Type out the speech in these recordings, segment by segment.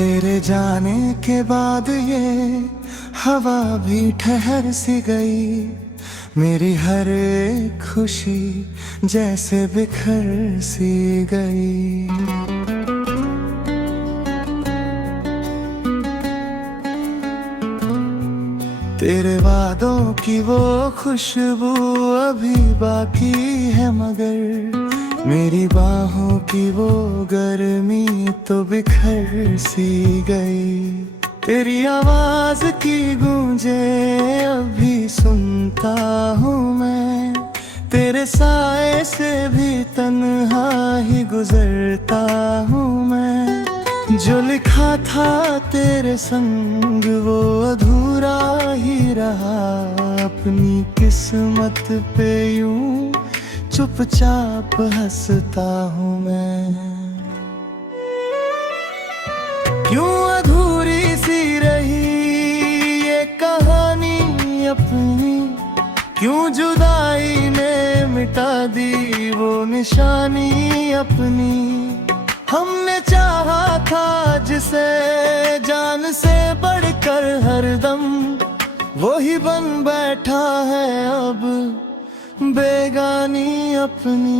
तेरे जाने के बाद ये हवा भी ठहर सी गई। मेरी हर एक खुशी जैसे बिखर सी गई। तेरे वादों की वो खुशबू अभी बाकी है, मगर मेरी बाहों की वो गर्मी तो बिखर सी गई। तेरी आवाज की गूंजे अभी सुनता हूँ मैं, तेरे साए से भी तन्हा ही गुजरता हूँ मैं। जो लिखा था तेरे संग वो अधूरा ही रहा, अपनी किस्मत पे यूं चुपचाप हंसता हूँ मैं। क्यों अधूरी सी रही ये कहानी अपनी, क्यों जुदाई ने मिटा दी वो निशानी अपनी। हमने चाहा था जिसे जान से बढ़कर हरदम, वो ही बन बैठा है अब बेगानी अपनी।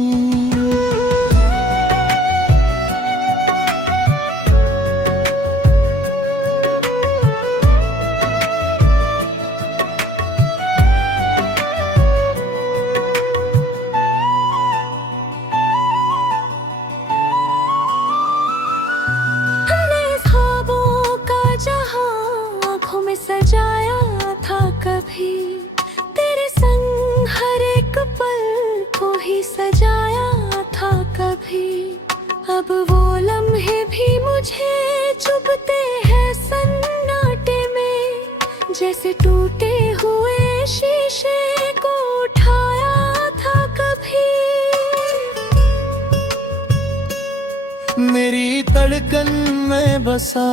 सजाया था कभी तेरे संग, हर एक पल को ही सजाया था कभी। अब वो लम्हे भी मुझे चुभते हैं सन्नाटे में, जैसे टूटे हुए शीशे को उठाया था कभी। मेरी धड़कन में बसा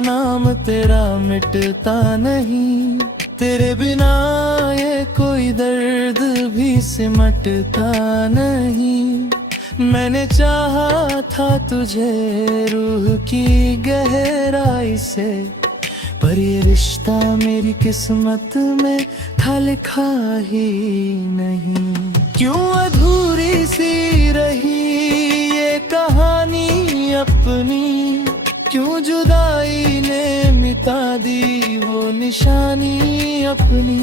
नाम तेरा मिटता नहीं, तेरे बिना ये कोई दर्द भी सिमटता नहीं। मैंने चाहा था तुझे रूह की गहराई से, पर ये रिश्ता मेरी किस्मत में था लिखा ही नहीं। क्यों अधूरी सी रही ये कहानी अपनी, क्यों जुदाई ने मिटा दी वो निशानी अपनी।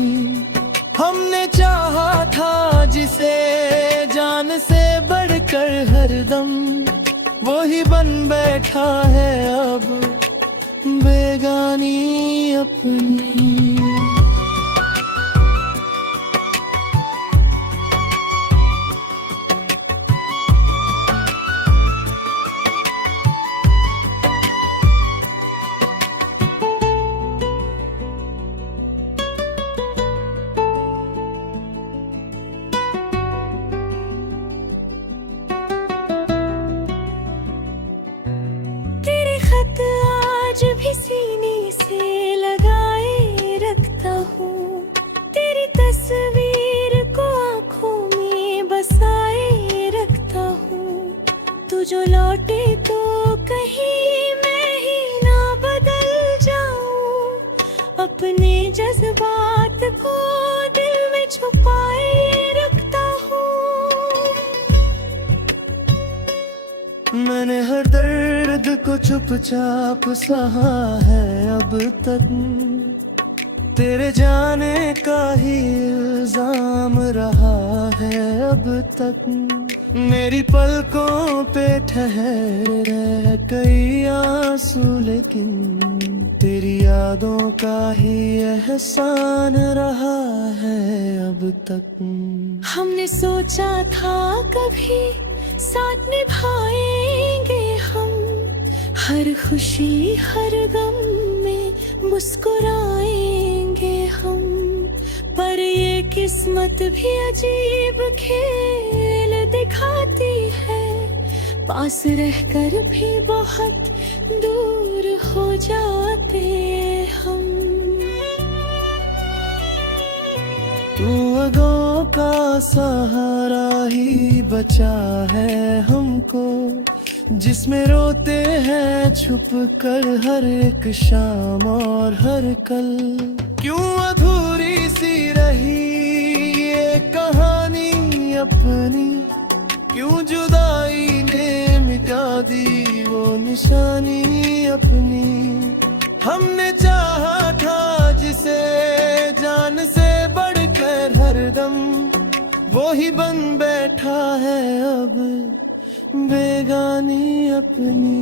हमने चाहा था जिसे जान से बढ़कर हरदम, वो ही बन बैठा है अब बेगानी अपनी। आज भी सीने से लगाए रखता हूँ, तेरी तस्वीर को आँखों में बसाए रखता हूँ। तू जो लौटे तो कहीं मैं ही ना बदल जाऊँ, अपने जज्बात को दिल में छुपाए रखता हूँ। मैंने हर दर्द को चुपचाप सहा है अब तक, तेरे जाने का ही इल्जाम रहा है अब तक। मेरी पलकों पे ठहर रह कई आंसू, लेकिन तेरी यादों का ही एहसान रहा है अब तक। हमने सोचा था कभी साथ निभाएंगे हम, हर खुशी हर गम में मुस्कुराएंगे हम। पर ये किस्मत भी अजीब खेल दिखाती है, पास रहकर भी बहुत दूर हो जाते हम। तू अगों का सहारा ही बचा है हमको, जिसमें रोते हैं छुप कर हर एक शाम और हर कल। क्यों अधूरी सी रही ये कहानी अपनी, क्यों जुदाई ने मिटा दी वो निशानी अपनी। हमने चाहा था जिसे जान से बढ़कर हरदम, वो ही बन बैठा है अब बेगानी अपनी।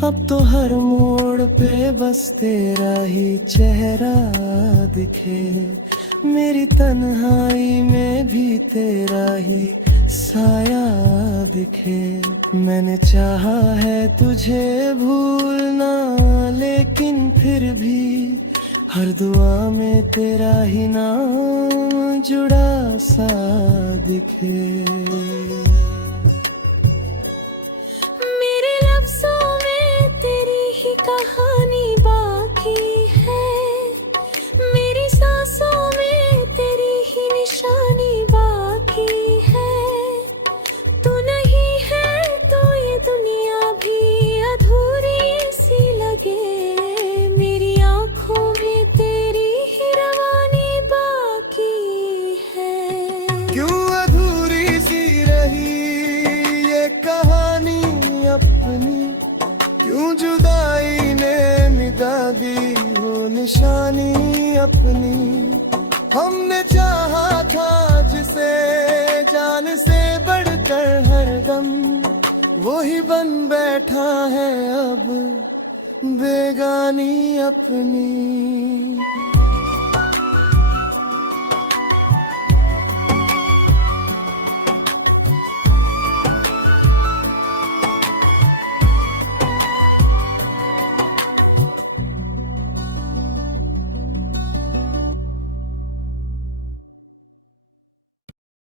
अब तो हर मोड़ पे बस तेरा ही चेहरा दिखे, मेरी तन्हाई में भी तेरा ही साया दिखे। मैंने चाहा है तुझे भूलना, लेकिन फिर भी हर दुआ में तेरा ही नाम जुड़ा सा दिखे। मेरे लफ्ज़ों में तेरी ही कहानी बाकी है, मेरी सांसों में तेरी ही निशानी बाकी है। तू नहीं है तो ये दुनिया भी अधूरी सी लगे, मेरी आँखों में तेरी ही रवानी बाकी है। क्यों अधूरी सी रही ये कहानी अपनी, क्यों जुदाई ने मिटा दी वो निशानी अपनी। हमने चाहा था जिसे जान से बढ़कर हरदम, वो ही बन बैठा है अब बेगानी अपनी।